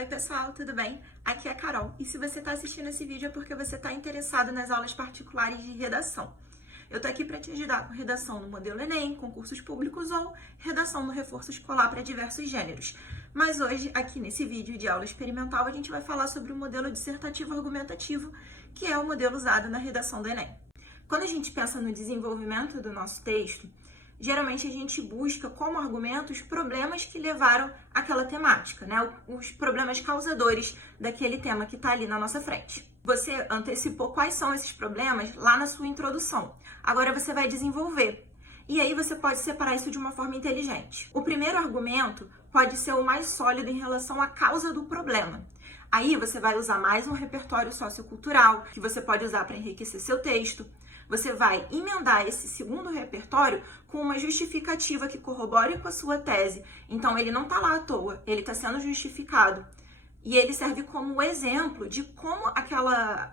Oi pessoal, tudo bem? Aqui é a Carol e se você está assistindo esse vídeo é porque você está interessado nas aulas particulares de redação. Eu estou aqui para te ajudar com redação no modelo Enem, concursos públicos ou redação no reforço escolar para diversos gêneros. Mas hoje, aqui nesse vídeo de aula experimental, a gente vai falar sobre o modelo dissertativo argumentativo, que é o modelo usado na redação do Enem. Quando a gente pensa no desenvolvimento do nosso texto, geralmente a gente busca como argumento os problemas que levaram àquela temática, né? Os problemas causadores daquele tema que está ali na nossa frente. Você antecipou quais são esses problemas lá na sua introdução. Agora você vai desenvolver. E aí você pode separar isso de uma forma inteligente. O primeiro argumento pode ser o mais sólido em relação à causa do problema. Aí você vai usar mais um repertório sociocultural, que você pode usar para enriquecer seu texto. Você vai emendar esse segundo repertório com uma justificativa que corrobore com a sua tese. Então, ele não está lá à toa, ele está sendo justificado. E ele serve como exemplo de como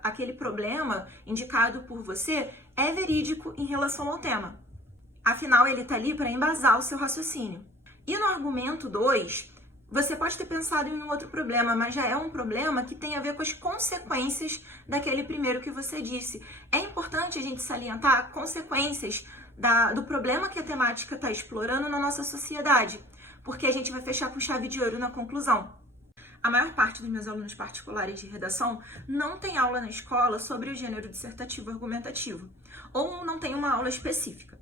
aquele problema indicado por você é verídico em relação ao tema. Afinal, ele está ali para embasar o seu raciocínio. E no argumento 2, você pode ter pensado em um outro problema, mas já é um problema que tem a ver com as consequências daquele primeiro que você disse. É importante a gente salientar consequências do problema que a temática está explorando na nossa sociedade, porque a gente vai fechar com chave de ouro na conclusão. A maior parte dos meus alunos particulares de redação não tem aula na escola sobre o gênero dissertativo argumentativo, ou não tem uma aula específica.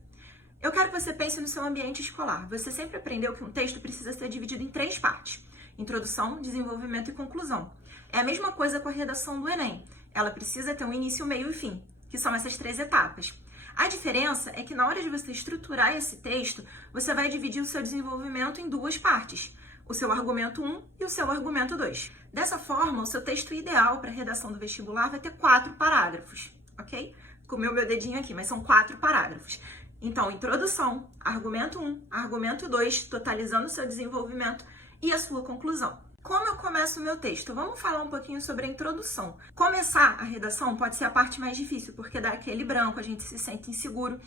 Eu quero que você pense no seu ambiente escolar. Você sempre aprendeu que um texto precisa ser dividido em 3 partes: introdução, desenvolvimento e conclusão. É a mesma coisa com a redação do Enem. Ela precisa ter um início, meio e fim, que são essas 3 etapas. A diferença é que na hora de você estruturar esse texto, você vai dividir o seu desenvolvimento em 2 partes: o seu argumento 1 e o seu argumento 2. Dessa forma, o seu texto ideal para a redação do vestibular vai ter 4 parágrafos, ok? Comeu meu dedinho aqui, mas são 4 parágrafos. Então, introdução, argumento 1, argumento 2, totalizando o seu desenvolvimento e a sua conclusão. Como eu começo o meu texto? Vamos falar um pouquinho sobre a introdução. Começar a redação pode ser a parte mais difícil, porque dá aquele branco, a gente se sente inseguro.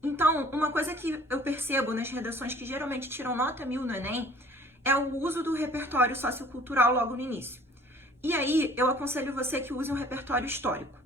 Então, uma coisa que eu percebo nas redações que geralmente tiram nota 1000 no Enem é o uso do repertório sociocultural logo no início. E aí, eu aconselho você que use um repertório histórico.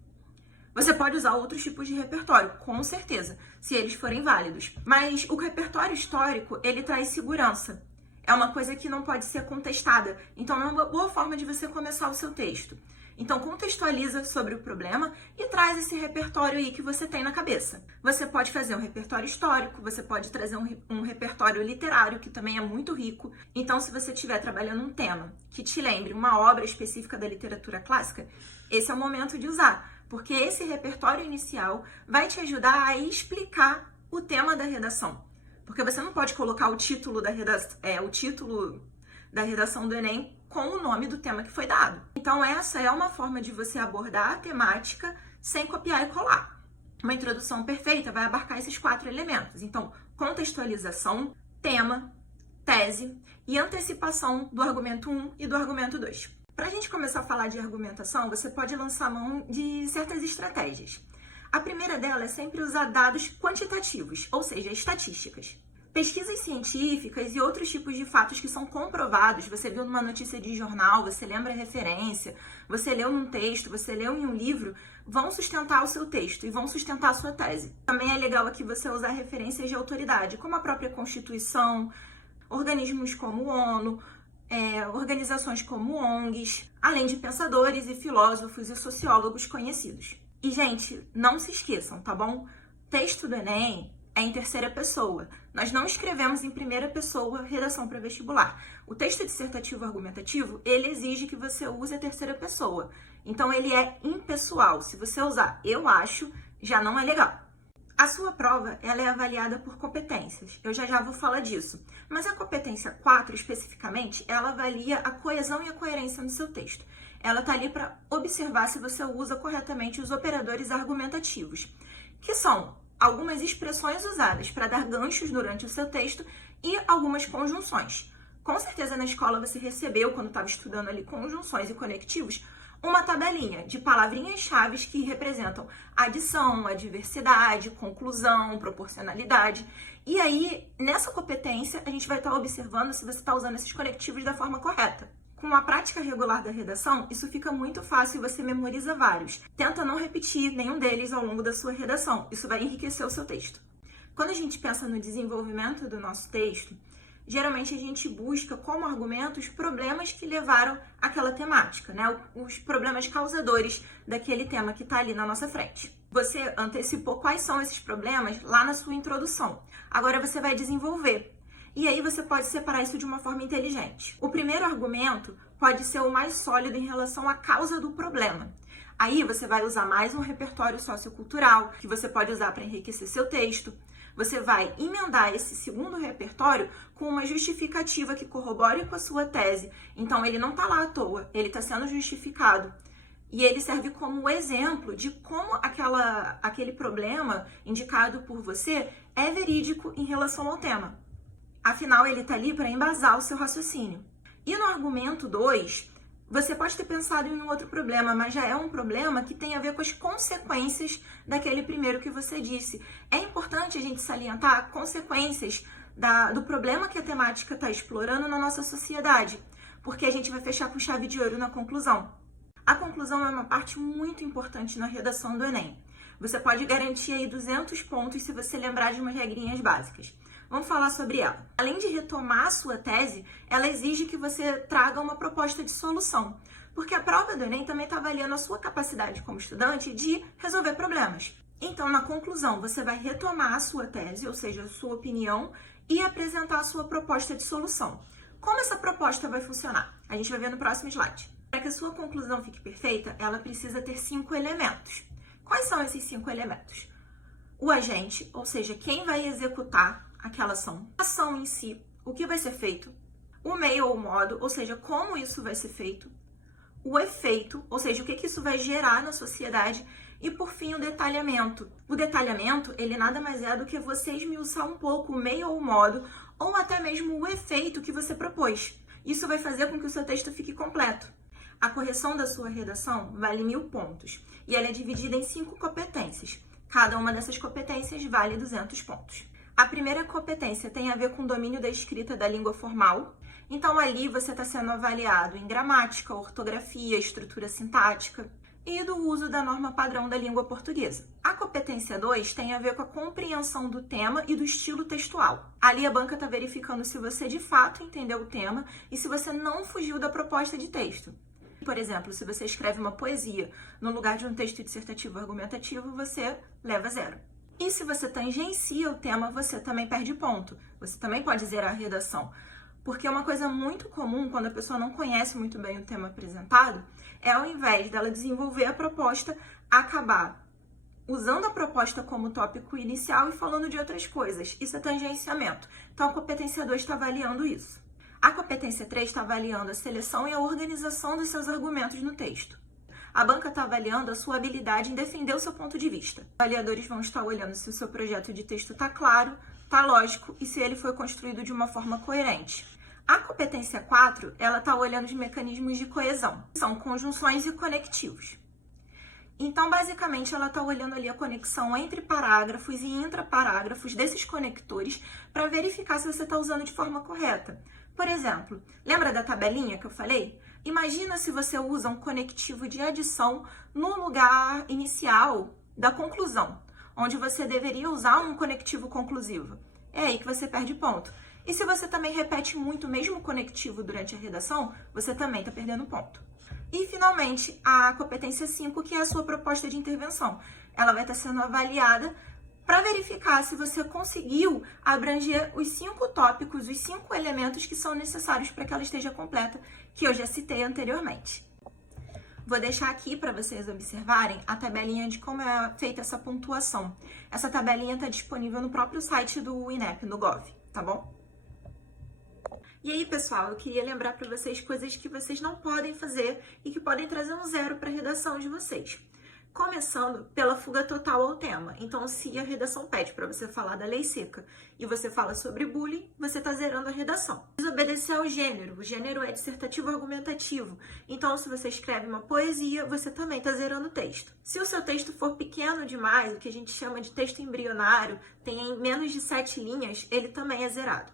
Você pode usar outros tipos de repertório, com certeza, se eles forem válidos. Mas o repertório histórico, ele traz segurança. É uma coisa que não pode ser contestada. Então, é uma boa forma de você começar o seu texto. Então, contextualiza sobre o problema e traz esse repertório aí que você tem na cabeça. Você pode fazer um repertório histórico, você pode trazer um repertório literário, que também é muito rico. Então, se você estiver trabalhando um tema que te lembre uma obra específica da literatura clássica, esse é o momento de usar. Porque esse repertório inicial vai te ajudar a explicar o tema da redação. Porque você não pode colocar o título da redação do Enem com o nome do tema que foi dado. Então, essa é uma forma de você abordar a temática sem copiar e colar. Uma introdução perfeita vai abarcar esses 4 elementos. Então, contextualização, tema, tese e antecipação do argumento 1 e do argumento 2. Para a gente começar a falar de argumentação, você pode lançar mão de certas estratégias. A primeira delas é sempre usar dados quantitativos, ou seja, estatísticas. Pesquisas científicas e outros tipos de fatos que são comprovados, você viu numa notícia de jornal, você lembra a referência, você leu num texto, você leu em um livro, vão sustentar o seu texto e vão sustentar a sua tese. Também é legal aqui você usar referências de autoridade, como a própria Constituição, organismos como o ONU, organizações como ONGs, além de pensadores e filósofos e sociólogos conhecidos. E, gente, não se esqueçam, tá bom? Texto do Enem é em terceira pessoa. Nós não escrevemos em primeira pessoa redação para vestibular. O texto dissertativo argumentativo, ele exige que você use a terceira pessoa. Então, ele é impessoal. Se você usar eu acho, já não é legal. A sua prova, ela é avaliada por competências. Eu já vou falar disso. Mas a competência 4, especificamente, ela avalia a coesão e a coerência no seu texto. Ela está ali para observar se você usa corretamente os operadores argumentativos, que são algumas expressões usadas para dar ganchos durante o seu texto e algumas conjunções. Com certeza na escola você recebeu, quando estava estudando ali conjunções e conectivos, uma tabelinha de palavrinhas-chave que representam adição, adversidade, conclusão, proporcionalidade. E aí, nessa competência, a gente vai estar observando se você está usando esses conectivos da forma correta. Com a prática regular da redação, isso fica muito fácil e você memoriza vários. Tenta não repetir nenhum deles ao longo da sua redação. Isso vai enriquecer o seu texto. Quando a gente pensa no desenvolvimento do nosso texto, geralmente a gente busca como argumento os problemas que levaram àquela temática, né? Os problemas causadores daquele tema que está ali na nossa frente. Você antecipou quais são esses problemas lá na sua introdução. Agora você vai desenvolver. E aí você pode separar isso de uma forma inteligente. O primeiro argumento pode ser o mais sólido em relação à causa do problema. Aí você vai usar mais um repertório sociocultural, que você pode usar para enriquecer seu texto. Você vai emendar esse segundo repertório com uma justificativa que corrobore com a sua tese. Então, ele não está lá à toa, ele está sendo justificado. E ele serve como exemplo de como aquele problema indicado por você é verídico em relação ao tema. Afinal, ele está ali para embasar o seu raciocínio. E no argumento 2, você pode ter pensado em um outro problema, mas já é um problema que tem a ver com as consequências daquele primeiro que você disse. É importante a gente salientar consequências do problema que a temática está explorando na nossa sociedade, porque a gente vai fechar com chave de ouro na conclusão. A conclusão é uma parte muito importante na redação do Enem. Você pode garantir aí 200 pontos se você lembrar de umas regrinhas básicas. Vamos falar sobre ela. Além de retomar a sua tese, ela exige que você traga uma proposta de solução, porque a prova do Enem também está avaliando a sua capacidade como estudante de resolver problemas. Então, na conclusão, você vai retomar a sua tese, ou seja, a sua opinião, e apresentar a sua proposta de solução. Como essa proposta vai funcionar? A gente vai ver no próximo slide. Para que a sua conclusão fique perfeita, ela precisa ter 5 elementos. Quais são esses 5 elementos? O agente, ou seja, quem vai executar aquela ação. A ação em si, o que vai ser feito. O meio ou modo, ou seja, como isso vai ser feito. O efeito, ou seja, o que isso vai gerar na sociedade. E, por fim, o detalhamento. O detalhamento, ele nada mais é do que você esmiuçar um pouco o meio ou o modo, ou até mesmo o efeito que você propôs. Isso vai fazer com que o seu texto fique completo. A correção da sua redação vale 1000 pontos. E ela é dividida em 5 competências. Cada uma dessas competências vale 200 pontos. A primeira competência tem a ver com o domínio da escrita da língua formal. Então, ali você está sendo avaliado em gramática, ortografia, estrutura sintática e do uso da norma padrão da língua portuguesa. A competência 2 tem a ver com a compreensão do tema e do estilo textual. Ali a banca está verificando se você de fato entendeu o tema e se você não fugiu da proposta de texto. Por exemplo, se você escreve uma poesia no lugar de um texto dissertativo argumentativo, você leva 0. E se você tangencia o tema, você também perde ponto. Você também pode zerar a redação. Porque uma coisa muito comum, quando a pessoa não conhece muito bem o tema apresentado, é ao invés dela desenvolver a proposta, acabar usando a proposta como tópico inicial e falando de outras coisas. Isso é tangenciamento. Então, a competência 2 está avaliando isso. A competência 3 está avaliando a seleção e a organização dos seus argumentos no texto. A banca está avaliando a sua habilidade em defender o seu ponto de vista. Os avaliadores vão estar olhando se o seu projeto de texto está claro, está lógico e se ele foi construído de uma forma coerente. A competência 4, ela está olhando os mecanismos de coesão. São conjunções e conectivos. Então, basicamente, ela está olhando ali a conexão entre parágrafos e intraparágrafos desses conectores para verificar se você está usando de forma correta. Por exemplo, lembra da tabelinha que eu falei? Imagina se você usa um conectivo de adição no lugar inicial da conclusão, onde você deveria usar um conectivo conclusivo. É aí que você perde ponto. E se você também repete muito o mesmo conectivo durante a redação, você também está perdendo ponto. E, finalmente, a competência 5, que é a sua proposta de intervenção. Ela vai estar sendo avaliada para verificar se você conseguiu abranger os 5 tópicos, os 5 elementos que são necessários para que ela esteja completa, que eu já citei anteriormente. Vou deixar aqui para vocês observarem a tabelinha de como é feita essa pontuação. Essa tabelinha está disponível no próprio site do INEP, no Gov, tá bom? E aí, pessoal, eu queria lembrar para vocês coisas que vocês não podem fazer e que podem trazer um 0 para a redação de vocês. Começando pela fuga total ao tema. Então, se a redação pede para você falar da lei seca e você fala sobre bullying, você está zerando a redação. Desobedecer ao gênero. O gênero é dissertativo argumentativo. Então, se você escreve uma poesia, você também está zerando o texto. Se o seu texto for pequeno demais, o que a gente chama de texto embrionário, tem menos de 7 linhas, ele também é zerado.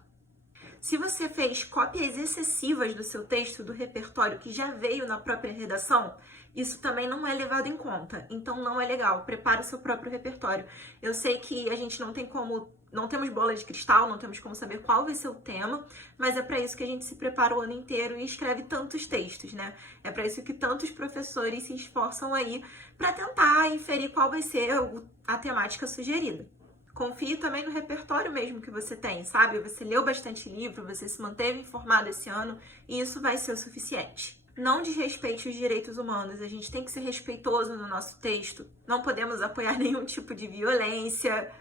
Se você fez cópias excessivas do seu texto, do repertório que já veio na própria redação, isso também não é levado em conta. Então não é legal. Prepara o seu próprio repertório. Eu sei que a gente não temos bola de cristal, não temos como saber qual vai ser o tema, mas é para isso que a gente se prepara o ano inteiro e escreve tantos textos, né? É para isso que tantos professores se esforçam aí para tentar inferir qual vai ser a temática sugerida. Confie também no repertório mesmo que você tem, sabe? Você leu bastante livro, você se manteve informado esse ano e isso vai ser o suficiente. Não desrespeite os direitos humanos, a gente tem que ser respeitoso no nosso texto. Não podemos apoiar nenhum tipo de violência,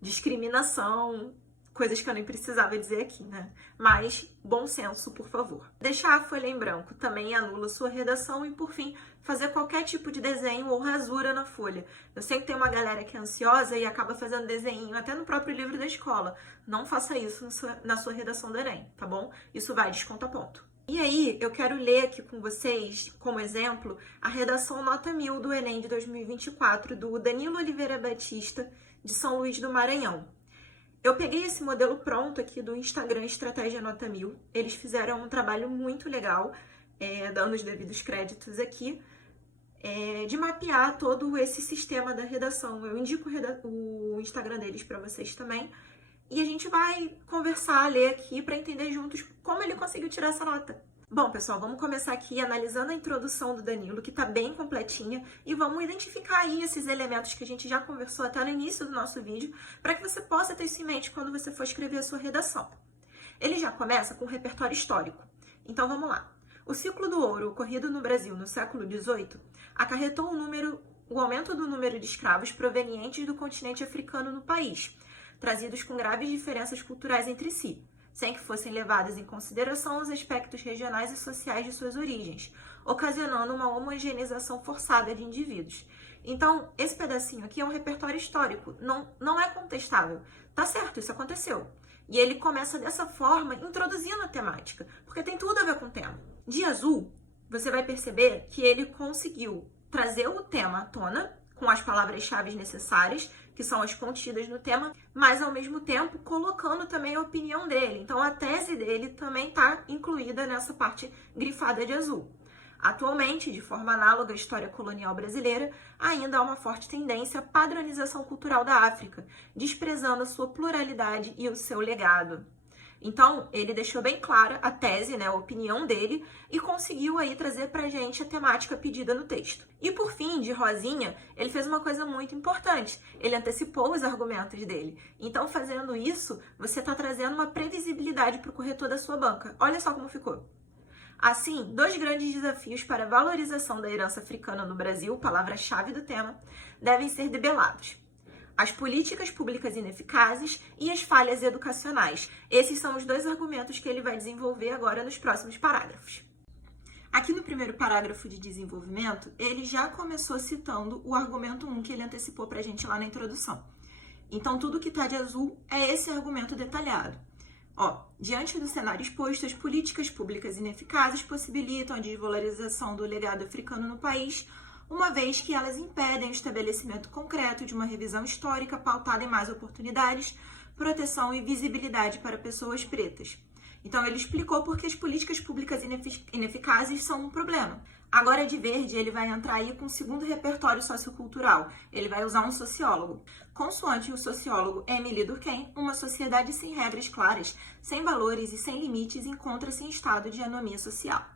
discriminação, coisas que eu nem precisava dizer aqui, né? Mas bom senso, por favor. Deixar a folha em branco também anula sua redação e, por fim, fazer qualquer tipo de desenho ou rasura na folha. Eu sei que tem uma galera que é ansiosa e acaba fazendo desenho até no próprio livro da escola. Não faça isso na sua redação do Enem, tá bom? Isso vai descontar ponto. E aí, eu quero ler aqui com vocês, como exemplo, a redação nota 1000 do Enem de 2024, do Danilo Oliveira Batista, de São Luís do Maranhão. Eu peguei esse modelo pronto aqui do Instagram Estratégia Nota 1000. Eles fizeram um trabalho muito legal, dando os devidos créditos aqui, de mapear todo esse sistema da redação. Eu indico o Instagram deles para vocês também. E a gente vai conversar, ler aqui para entender juntos como ele conseguiu tirar essa nota. Bom, pessoal, vamos começar aqui analisando a introdução do Danilo, que está bem completinha, e vamos identificar aí esses elementos que a gente já conversou até no início do nosso vídeo, para que você possa ter isso em mente quando você for escrever a sua redação. Ele já começa com o repertório histórico. Então, vamos lá. O ciclo do ouro ocorrido no Brasil no século XVIII acarretou o aumento do número de escravos provenientes do continente africano no país, trazidos com graves diferenças culturais entre si, sem que fossem levados em consideração os aspectos regionais e sociais de suas origens, ocasionando uma homogeneização forçada de indivíduos. Então, esse pedacinho aqui é um repertório histórico, não é contestável. Tá certo, isso aconteceu. E ele começa dessa forma, introduzindo a temática, porque tem tudo a ver com o tema. De azul, você vai perceber que ele conseguiu trazer o tema à tona, com as palavras-chave necessárias, que são as contidas no tema, mas ao mesmo tempo colocando também a opinião dele. Então a tese dele também está incluída nessa parte grifada de azul. Atualmente, de forma análoga à história colonial brasileira, ainda há uma forte tendência à padronização cultural da África, desprezando a sua pluralidade e o seu legado. Então, ele deixou bem clara a tese, né, a opinião dele, e conseguiu aí trazer pra gente a temática pedida no texto. E por fim, de rosinha, ele fez uma coisa muito importante. Ele antecipou os argumentos dele. Então, fazendo isso, você está trazendo uma previsibilidade para o corretor da sua banca. Olha só como ficou. Assim, 2 grandes desafios para a valorização da herança africana no Brasil, palavra-chave do tema, devem ser debelados: as políticas públicas ineficazes e as falhas educacionais. Esses são os 2 argumentos que ele vai desenvolver agora nos próximos parágrafos. Aqui no primeiro parágrafo de desenvolvimento, ele já começou citando o argumento 1 que ele antecipou para a gente lá na introdução. Então, tudo que está de azul é esse argumento detalhado. Diante do cenário exposto, as políticas públicas ineficazes possibilitam a desvalorização do legado africano no país, uma vez que elas impedem o estabelecimento concreto de uma revisão histórica pautada em mais oportunidades, proteção e visibilidade para pessoas pretas. Então, ele explicou por que as políticas públicas ineficazes são um problema. Agora, de verde, ele vai entrar aí com o segundo repertório sociocultural. Ele vai usar um sociólogo. Consoante o sociólogo Émile Durkheim, uma sociedade sem regras claras, sem valores e sem limites encontra-se em estado de anomia social.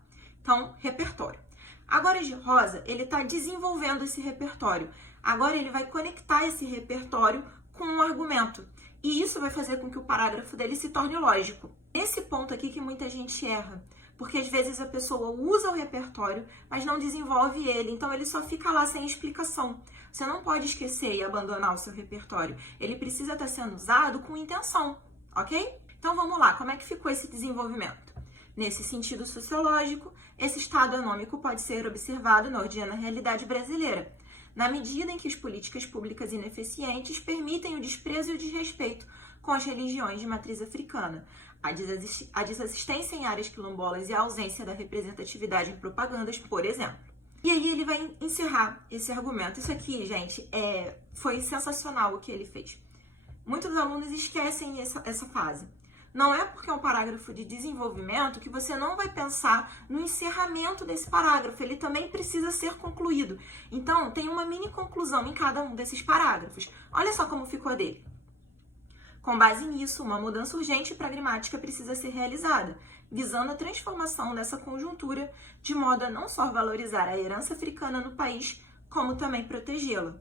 Então, repertório. Agora, de rosa, ele está desenvolvendo esse repertório. Agora, ele vai conectar esse repertório com um argumento. E isso vai fazer com que o parágrafo dele se torne lógico. Esse ponto aqui que muita gente erra. Porque, às vezes, a pessoa usa o repertório, mas não desenvolve ele. Então, ele só fica lá sem explicação. Você não pode esquecer e abandonar o seu repertório. Ele precisa estar sendo usado com intenção, ok? Então, vamos lá. Como é que ficou esse desenvolvimento? Nesse sentido sociológico, esse estado anômico pode ser observado na ordinária realidade brasileira, na medida em que as políticas públicas ineficientes permitem o desprezo e o desrespeito com as religiões de matriz africana, a desassistência em áreas quilombolas e a ausência da representatividade em propagandas, por exemplo. E aí ele vai encerrar esse argumento. Isso aqui, gente, foi sensacional o que ele fez. Muitos alunos esquecem essa fase. Não é porque é um parágrafo de desenvolvimento que você não vai pensar no encerramento desse parágrafo. Ele também precisa ser concluído. Então, tem uma mini conclusão em cada um desses parágrafos. Olha só como ficou dele. Com base nisso, uma mudança urgente para a gramática precisa ser realizada, visando a transformação dessa conjuntura de modo a não só valorizar a herança africana no país, como também protegê-la.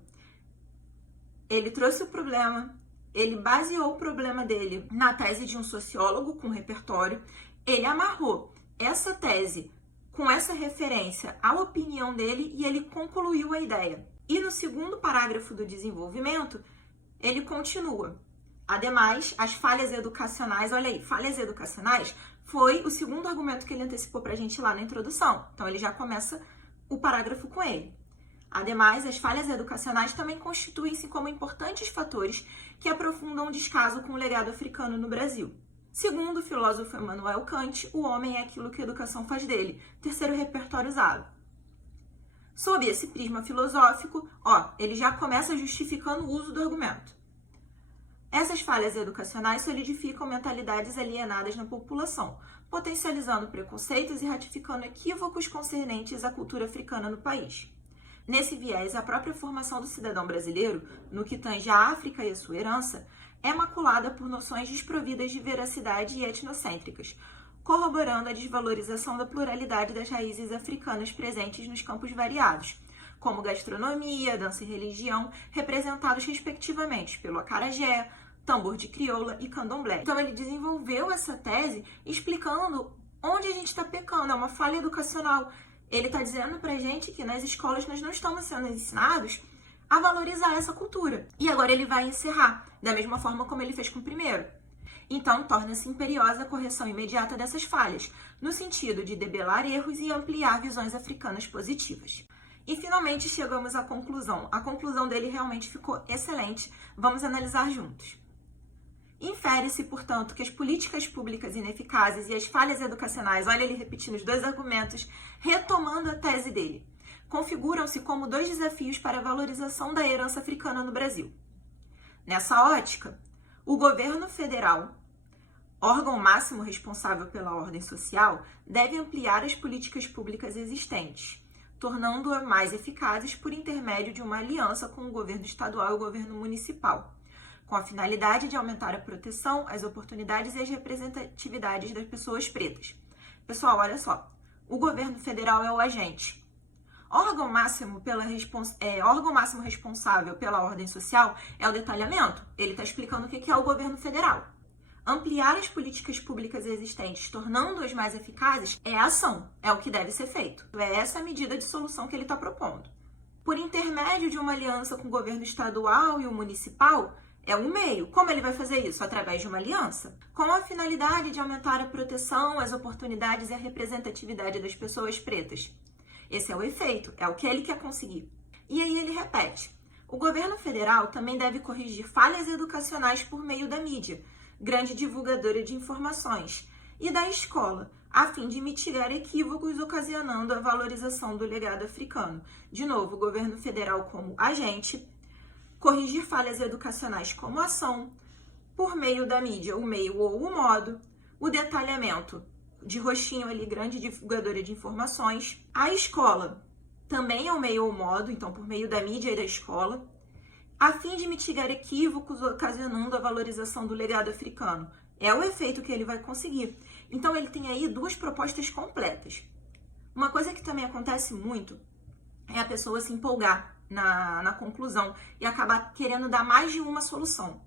Ele trouxe o problema, ele baseou o problema dele na tese de um sociólogo com repertório, ele amarrou essa tese com essa referência à opinião dele e ele concluiu a ideia. E no segundo parágrafo do desenvolvimento, ele continua. Ademais, as falhas educacionais, olha aí, falhas educacionais foi o segundo argumento que ele antecipou para a gente lá na introdução. Então, ele já começa o parágrafo com ele. Ademais, as falhas educacionais também constituem-se como importantes fatores que aprofundam o descaso com o legado africano no Brasil. Segundo o filósofo Immanuel Kant, o homem é aquilo que a educação faz dele. Terceiro repertório usado. Sob esse prisma filosófico, ele já começa justificando o uso do argumento. Essas falhas educacionais solidificam mentalidades alienadas na população, potencializando preconceitos e ratificando equívocos concernentes à cultura africana no país. Nesse viés, a própria formação do cidadão brasileiro, no que tange à África e a sua herança, é maculada por noções desprovidas de veracidade e etnocêntricas, corroborando a desvalorização da pluralidade das raízes africanas presentes nos campos variados, como gastronomia, dança e religião, representados respectivamente pelo acarajé, tambor de crioula e candomblé. Então ele desenvolveu essa tese explicando onde a gente está pecando, é uma falha educacional. Ele está dizendo pra gente que nas escolas nós não estamos sendo ensinados a valorizar essa cultura. E agora ele vai encerrar, da mesma forma como ele fez com o primeiro. Então, torna-se imperiosa a correção imediata dessas falhas, no sentido de debelar erros e ampliar visões africanas positivas. E finalmente chegamos à conclusão. A conclusão dele realmente ficou excelente. Vamos analisar juntos. Infere-se, portanto, que as políticas públicas ineficazes e as falhas educacionais, olha ele repetindo os dois argumentos, retomando a tese dele, configuram-se como dois desafios para a valorização da herança africana no Brasil. Nessa ótica, o governo federal, órgão máximo responsável pela ordem social, deve ampliar as políticas públicas existentes, tornando-as mais eficazes por intermédio de uma aliança com o governo estadual e o governo municipal, com a finalidade de aumentar a proteção, as oportunidades e as representatividades das pessoas pretas. Pessoal, olha só, o governo federal é o agente. Órgão máximo responsável pela ordem social é o detalhamento. Ele está explicando o que é o governo federal. Ampliar as políticas públicas existentes, tornando-as mais eficazes, é a ação, é o que deve ser feito. É essa a medida de solução que ele está propondo. Por intermédio de uma aliança com o governo estadual e o municipal, é um meio. Como ele vai fazer isso? Através de uma aliança? Com a finalidade de aumentar a proteção, as oportunidades e a representatividade das pessoas pretas. Esse é o efeito, é o que ele quer conseguir. E aí ele repete. O governo federal também deve corrigir falhas educacionais por meio da mídia, grande divulgadora de informações, e da escola, a fim de mitigar equívocos ocasionando a valorização do legado africano. De novo, o governo federal como agente, corrigir falhas educacionais como ação, por meio da mídia, o meio ou o modo, o detalhamento de roxinho ali, grande divulgadora de informações. A escola também é o meio ou modo, então por meio da mídia e da escola, a fim de mitigar equívocos ocasionando a valorização do legado africano. É o efeito que ele vai conseguir. Então ele tem aí duas propostas completas. Uma coisa que também acontece muito é a pessoa se empolgar na conclusão e acabar querendo dar mais de uma solução.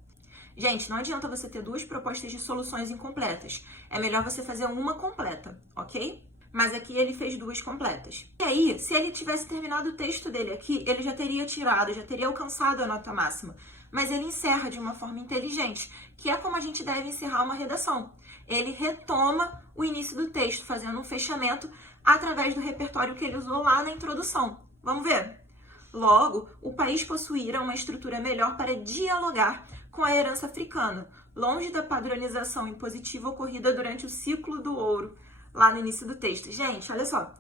Gente, não adianta você ter duas propostas de soluções incompletas. É melhor você fazer uma completa, ok? Mas aqui ele fez duas completas. E aí, se ele tivesse terminado o texto dele aqui, ele já teria tirado, já teria alcançado a nota máxima. Mas ele encerra de uma forma inteligente, que é como a gente deve encerrar uma redação. Ele retoma o início do texto, fazendo um fechamento através do repertório que ele usou lá na introdução. Vamos ver? Logo, o país possuirá uma estrutura melhor para dialogar com a herança africana, longe da padronização impositiva ocorrida durante o ciclo do ouro, lá no início do texto. Gente, olha só,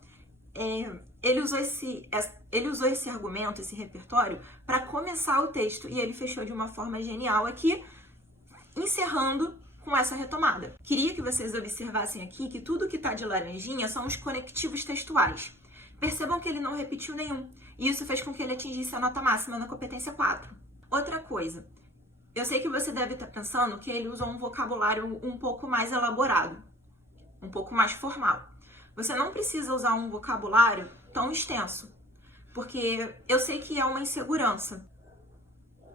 ele usou esse argumento, esse repertório, para começar o texto, e ele fechou de uma forma genial aqui, encerrando com essa retomada. Queria que vocês observassem aqui que tudo que está de laranjinha são os conectivos textuais. Percebam que ele não repetiu nenhum, e isso fez com que ele atingisse a nota máxima na competência 4. Outra coisa, eu sei que você deve estar pensando que ele usa um vocabulário um pouco mais elaborado, um pouco mais formal. Você não precisa usar um vocabulário tão extenso, porque eu sei que é uma insegurança.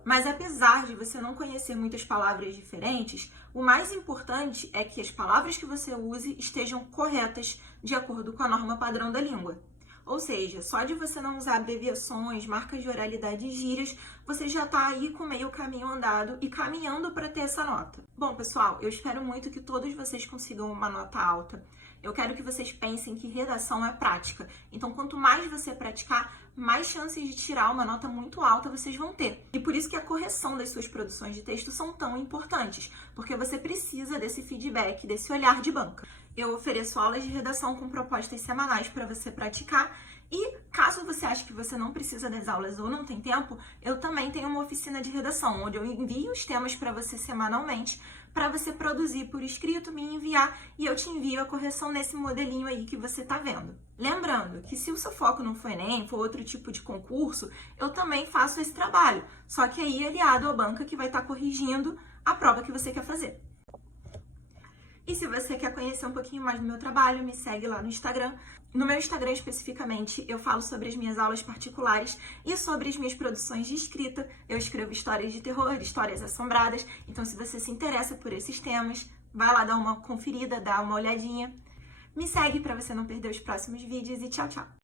Mas apesar de você não conhecer muitas palavras diferentes, o mais importante é que as palavras que você use estejam corretas de acordo com a norma padrão da língua. Ou seja, só de você não usar abreviações, marcas de oralidade e gírias, você já está aí com meio caminho andado e caminhando para ter essa nota. Bom, pessoal, eu espero muito que todos vocês consigam uma nota alta. Eu quero que vocês pensem que redação é prática. Então, quanto mais você praticar, mais chances de tirar uma nota muito alta vocês vão ter. E por isso que a correção das suas produções de texto são tão importantes, porque você precisa desse feedback, desse olhar de banca. Eu ofereço aulas de redação com propostas semanais para você praticar. E caso você ache que você não precisa das aulas ou não tem tempo, eu também tenho uma oficina de redação, onde eu envio os temas para você semanalmente, para você produzir por escrito, me enviar e eu te envio a correção nesse modelinho aí que você está vendo. Lembrando que se o seu foco não for Enem, for outro tipo de concurso, eu também faço esse trabalho, só que aí aliado à banca que vai estar corrigindo a prova que você quer fazer. E se você quer conhecer um pouquinho mais do meu trabalho, me segue lá no Instagram. No meu Instagram, especificamente, eu falo sobre as minhas aulas particulares e sobre as minhas produções de escrita. Eu escrevo histórias de terror, histórias assombradas. Então, se você se interessa por esses temas, vai lá dar uma conferida, dá uma olhadinha. Me segue para você não perder os próximos vídeos e tchau, tchau!